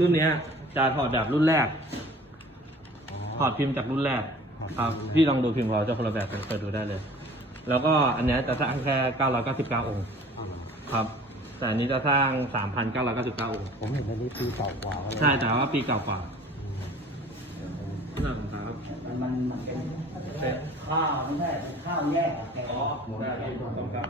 รุ่นเนี้ยจะถอดแบบรุ่นแรก ถอดพิมพ์จากรุ่นแรกครับพี่ลองดูพิมพ์เราจะคนละแบบกันเปิดดูได้เลย แล้วก็อันเนี้ยจะสร้างแค่ 999 องค์ครับ แต่อันนี้จะสร้าง 3,999 องค์ผมเห็นอันนี้ปีเก่ากว่าแล้วใช่แต่ว่าปีเก่ากว่าน่าสนใจครับมันมันเป็นข้าวไม่ใช่เป็นข้าวแยกอะแต่อ๋อหมูได้พี่ต้องครับ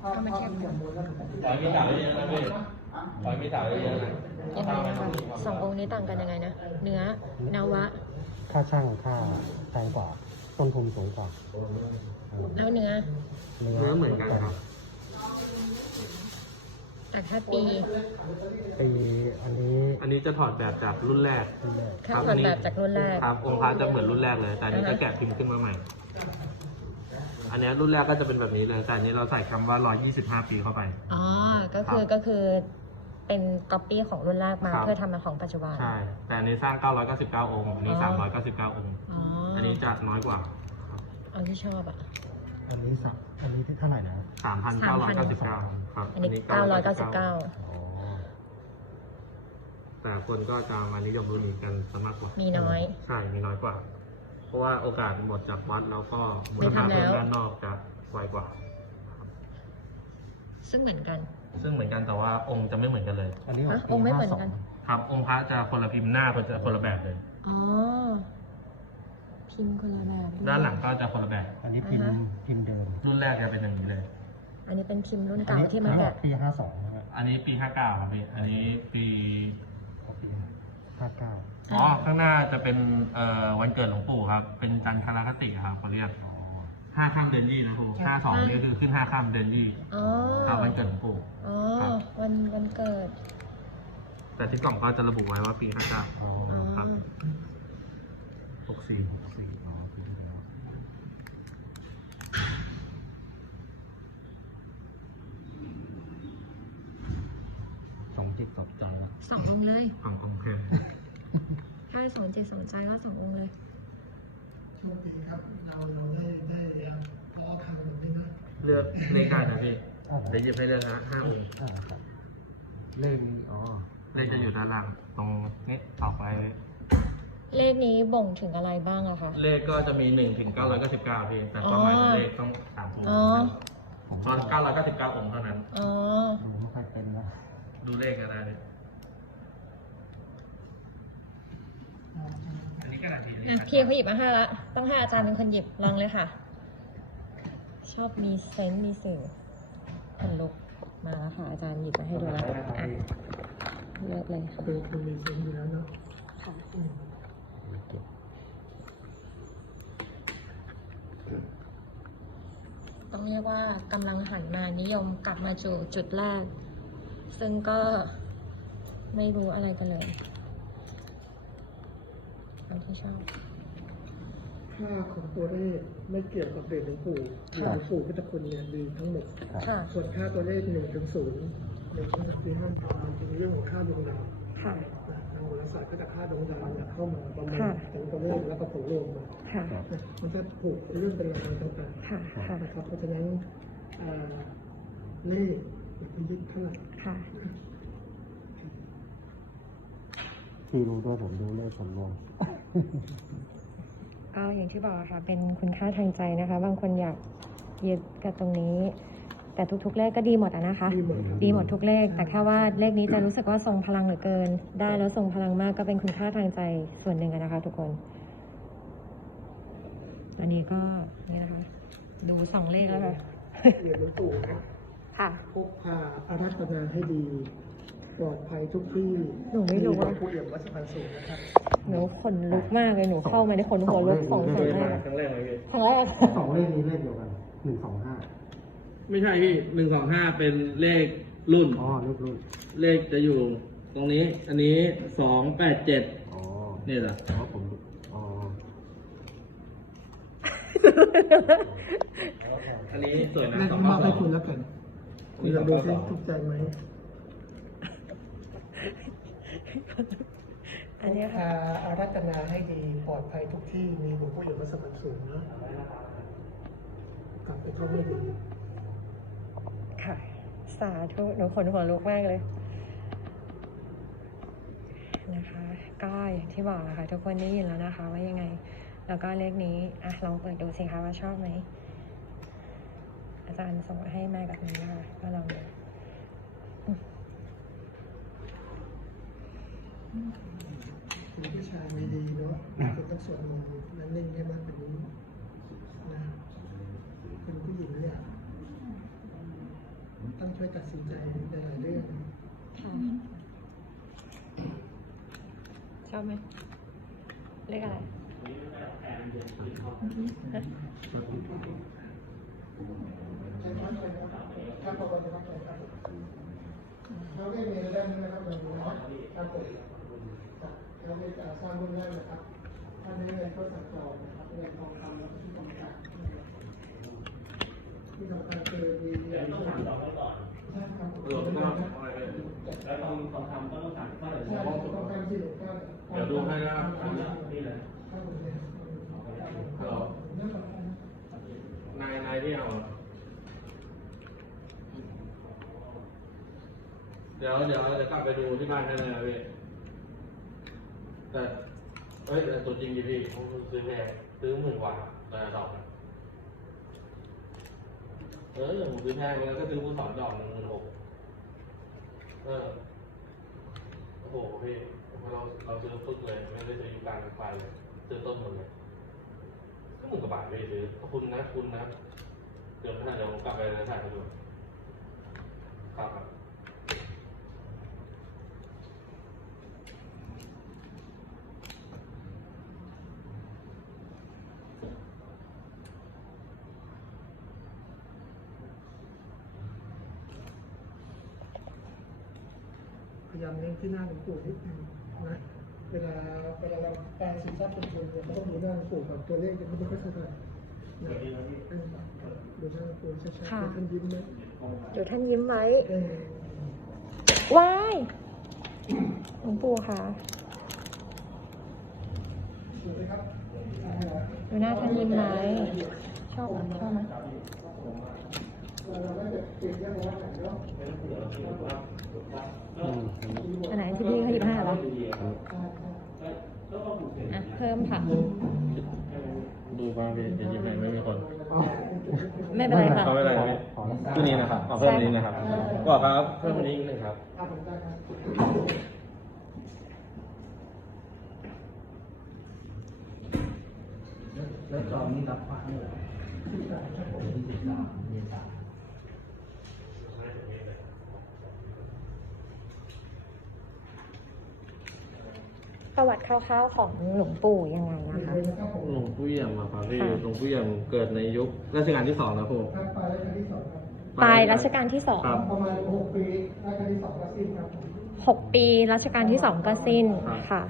ข้าวข้าวที่จะมูลแล้วมันขอมีถามเยอะๆ นะพี่ขอมีถามเยอะๆนะยังไงนะคะสององค์นี้ต่างกันยังไงนะ เนื้อนาวะ ค่าช่างค่าแพงกว่า ต้นทุนสูงกว่าแล้วเนื้อ เนื้อเหมือนกันครับแต่แค่ปี ปีอันนี้ อันนี้จะถอดแบบจากรุ่นแรกที่แรกแค่ส่วนแบบจากรุ่นแรก ครับองค์พระจะเหมือนรุ่นแรกเลย แต่อันนี้อ่าจะฮะแกะพิมพ์ขึ้นมาใหม่ อันเนี้ยรุ่นแรกก็จะเป็นแบบนี้เลย แต่อันนี้เราใส่คำว่า 125 ปีเข้าไป อ๋อ ก็คือก็คือ เป็นก๊อปปี้ของรุ่นแรกมาครับ เพื่อทำมาของปัจจุบัน ใช่ แต่อันนี้สร้าง 999 องค์ อันนี้ อ๋อ399 องค์ อ๋ออัอันนี้จะน้อยกว่า เอาที่ชอบอะ อันนี้สักอันนี้ที่เท่าไหร่นะ3,999 ครับอันนี้999 อ๋อแต่คนก็จะมานิยมรุ่นนี้กันซะมากกว่า มีน้อย ใช่ มีน้อยกว่า เพราะว่าโอกาสหมดจากวัดแล้วก็มูไม่ลค่าทำแล้ว เพิ่มด้านนอกจะไวกว่า ซึ่งเหมือนกัน ซึ่งเหมือนกันแต่ว่าองค์จะไม่เหมือนกันเลย อันนี้ของฮะปีองค์ไม่เหมือน52กันครับ องค์พระจะคนละพิมพ์หน้าจะคนละแบบเลย อ๋อ พิมพ์คนละแบบด้านหลังก็จะคนละแบบ อันนี้พิมพ์อ่าฮะพิมพ์เดิมรุ่นแรกจะเป็นอย่างนี้เลย อันนี้เป็นพิมพ์รุ่นอันเก่านี้ที่มันทั้งหแบมดบปีห้าสองนะครับอันนี้ปี 59 ครับพี่ อันนี้ปีปีห้าเก้าอ๋อข้างหน้าจะเป็นเอ่อวันเกิดหลวงปู่ครับ เป็นจันทรคติครับเขาเรียก ห้าข้ามเดือนยี่นะครูห้าสองนี่คือขึ้นห้าข้ามเดือนยี่อ๋อครับวันเกิดหลวงปู่ อ๋อ ครับ วันวันเกิดแต่ที่กล่องก็จะระบุไว้ว่าปี59อ๋ออ๋อครับ64สี่อ๋อปีที่แล้วสองจิตตกใจละสององค์เลยของของแพง ถ้าสองจิตสองใจก็สององค์เลย โชคดีครับเราเราได้ได้พอทางแบบนี้นะเลือกเลขได้นะพี่อ่าเดี๋ยวหยิบให้เลือกนะห้าองค์อ่าครับเลขนี้อ๋อเลขจะอยู่ด้านล่างตรงนี้ต่อไป เลขนี้บ่งถึงอะไรบ้างอะคะ เลขก็จะมีหนึ่งถึงเก้าร้อยเก้าสิบเก้าพี่แต่ความหมายของเลขต้องสามตัวอ๋อเพราะเก้าร้อยเก้าสิบเก้าองค์เท่านั้น อ๋อ ดูไม่ค่อยเป็นนะดูเลขกันได้เลย อันนี้ก็นาทีนี้อะพี่เขาหยิบมาให้ละ ต้องให้อาจารย์เป็นคนหยิบลองเลยค่ะ ชอบมีเซนต์มีสิ่งขนลุกมาแล้วค่ะ อาจารย์หยิบมาให้ดูแล้วอะเลือกเลยค่ะเป็นคนมีเซนส์อยู่แล้วเนาะค่ะอืมต้องเรียกว่ากำลังหันมานิยมกลับมาจูจุดแรก ซึ่งก็ไม่รู้อะไรกันเลย เอาที่ชอบค่าของตัวเลขไม่เกี่ยวกับเดชหลวงปู่เดชค่ะหลวงปู่พุทธคุณเนี่ยดีทั้งหมด ครับ ค่ะ ส่วนค่าตัวเลขหนึ่งถึงศูนย์หนึ่งถึงสี่ห้ามันเป็นเรื่องของค่าดวงดาวค่ะ นะทางโหราศาสตร์ก็จะค่าดวงดาวเนี่ยเข้ามาประมาณค่ะ ถึงตัวเลขแล้วก็ผลรวมมาค่ะ นะมันจะผูกเป็นเรื่องเป็นราวต่างค่ะ ค่ะ ๆนะครับเพราะฉะนั้นเอ่อเลขอย่าไปยึดเท่าไหร่ ค่ะพี่รู้ด้วยผมดูเลขผลรวม ก็อย่างที่บอกอะค่ะเป็นคุณค่าทางใจนะคะ บางคนอยากยึดกับตรงนี้ แต่ทุก ๆ เลขก็ดีหมดอะนะคะ ดีหมดดีหมดทุกเลข แต่แค่ว่าเลขนี้จะรู้สึกว่าทรงพลังเหลือเกิน ได้แล้วทรงพลังมากก็เป็นคุณค่าทางใจส่วนหนึ่งอะนะคะ ทุกคน อันนี้ก็นี่นะคะ ดูสองเลขแล้วค่ะเหรียญหลวงปู่นะค่ะ พกพาอารัธนาให้ดี ปลอดภัยทุกที่หนูไม่รู้หลวว่างปู่เอี่ยมวัดสะพานสูงนะครับ หนูขนลุกมากเลยหนูเข้ามาในขนหัวลุกสองสามแรกครั้งแรกเลยพี่ครั้งแรกสองเลขนี้เลขเดียวกันหนึ่งสองห้าไม่ใช่พี่หนึ่งสองห้าเป็นเลขรุ่น อ๋อเลขรุ่น เลขจะอยู่ตรงนี้ อันนี้สองแปดเจ็ดอ๋อนี่เหรออ๋อผมอ๋ออันนี้สวยนะแม่สองมเก้าอบสให้องคุณแล้วกันคุณลองดูซิถูกใจไหม อันนี้พค่ะาอารัธนาให้ดีปลอดภัยทุกที่มีหลวงปู่เอี่ยมวัดสะพานสูงนะกลับไปเข้าไม่ดีค่ะ สาธุหนูขนหัวลุกมากเลยนะคะ ก็อย่างที่บอกนะคะทุกคนได้ยินแล้วนะคะ ว่ายังไง แล้วก็เลขนี้อะลองเปิดดูสิคะว่าชอบไหมอาจารย์ส่งมาให้แม่กับนี้นะคะก็ลองดู คุณผู้ชายไม่ดีเนาะคุณต้อง สวดมนต์และนิ่งให้มากกว่านี้นะคุณผู้หญิงเนี่ยต้องช่วยตัดสินใจในหลายเรื่องค่ะชอบไหมเลขอะไรฮะครับขอบคุณครับเราได้มีเรื่องนี้นะครับอย่างนี้นะครับผมครับเราได้สร้างเรื่องแรกนะครับ ท่านนี้เรียนก็จัดจองนะครับเรียนทองคำแล้วก็ที่กรรมการที่สำคัญคือมีเรียนต้องจองไว้ก่อนใช่ครับรวมก็อะไรเลยแล้วต้องต้องทำต้องสั่งเท่าไหร่ใช่ครับต้องการที่ก็เดี๋ยวดูให้นะครับนี่เลยครับผมเนี่ยฮัลโหลนายนายที่เอาเดี๋ยวเดี๋ยวเดี๋ยวกลับไปดูที่บ้านให้เลยนะพี่แต่ เฮ้ยแต่ตัวจริงดิพี่ผมซื้อแพงซื้อหมื่นกว่าแต่ดอกเออผมซื้อแพงแล้วก็ซื้อผู้สอนดอกหนึ่งหมื่นหกเออโอ้โหพี่เราเราซื้อฟึกเลยไม่ได้ซื้ออยู่กลางไฟเลยซื้อต้นหมดเลยก็หมื่นกว่าบาทพี่ซื้อคุณนะคุณนะเดี๋ยวถ้าเดี๋ยวผมกลับไปแล้วถ่ายให้ดูครับ ยายามเน้นที่หน้าหลวงปู่นิดนึงนะเวลาเวลาเราแปลสินทรัพย์เป็นคนเนี่ยเราต้องดูหน้าหลวงปู่กับตัวเลขเนี่ยมันไม่ค่อยเท่าไหร่นะเออดูหน้าหลวงปู่ชัดๆค่ะท่านยิ้มไหมเดี๋ยวท่านยิ้มไว้เออว้ายหลวงปู่ค่ะดูไหมครับดูหน้าท่านยิ้มไหมชอบอะชอบไหมเราได้จะเปลี่ยนเรื่องวัดไหนเนาะ อันไหนที่พี่เขาหยิบให้เหรออะเพิ่มค่ะ ดูบ้างพี่เดี๋ยวยังไงไม่มีคนไม่เป็นไรค่ะเขาไม่เป็นไรพี่ตัวนี้นะครับเอาเพิ่มนี้นะครับบอกครับเพิ่มนี้อีกหนึ่งครับครับผมได้ครับแล้วจองนี่รับพระนี่แหละที่สามที่สิบสามเมษา ประวัติคร่าวๆของหลวงปู่ยังไงนะคะ หลวงปู่เอี่ยมอะครับพี่ค่ะ หลวงปู่เอี่ยมเกิดในยุครัชกาลที่สองนะผมครับไปรายการที่สองครับปลายรัชกาลที่สองครับ ประมาณหกปีรายการที่สองก็สิ้นครับหกปีรัชกาลที่สองก็สิ้นครับ ค่ะ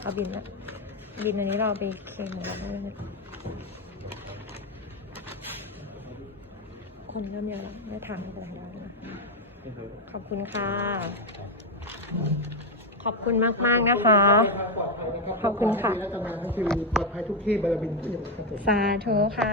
เอาบินละบินอันนี้เราเอาไปเคลมของเราได้เลย คนเริ่มเยอะแล้วไม่ทางไม่เป็นไรได้นะขอบคุณค่ะ ขอบคุณมากๆนะคะปลอดภัยนะครับขอบคุณค่ะและทำงานทั้งทีวีปลอดภัยทุกที่บารมีผู้ใหญ่ครับผมสาธุค่ะ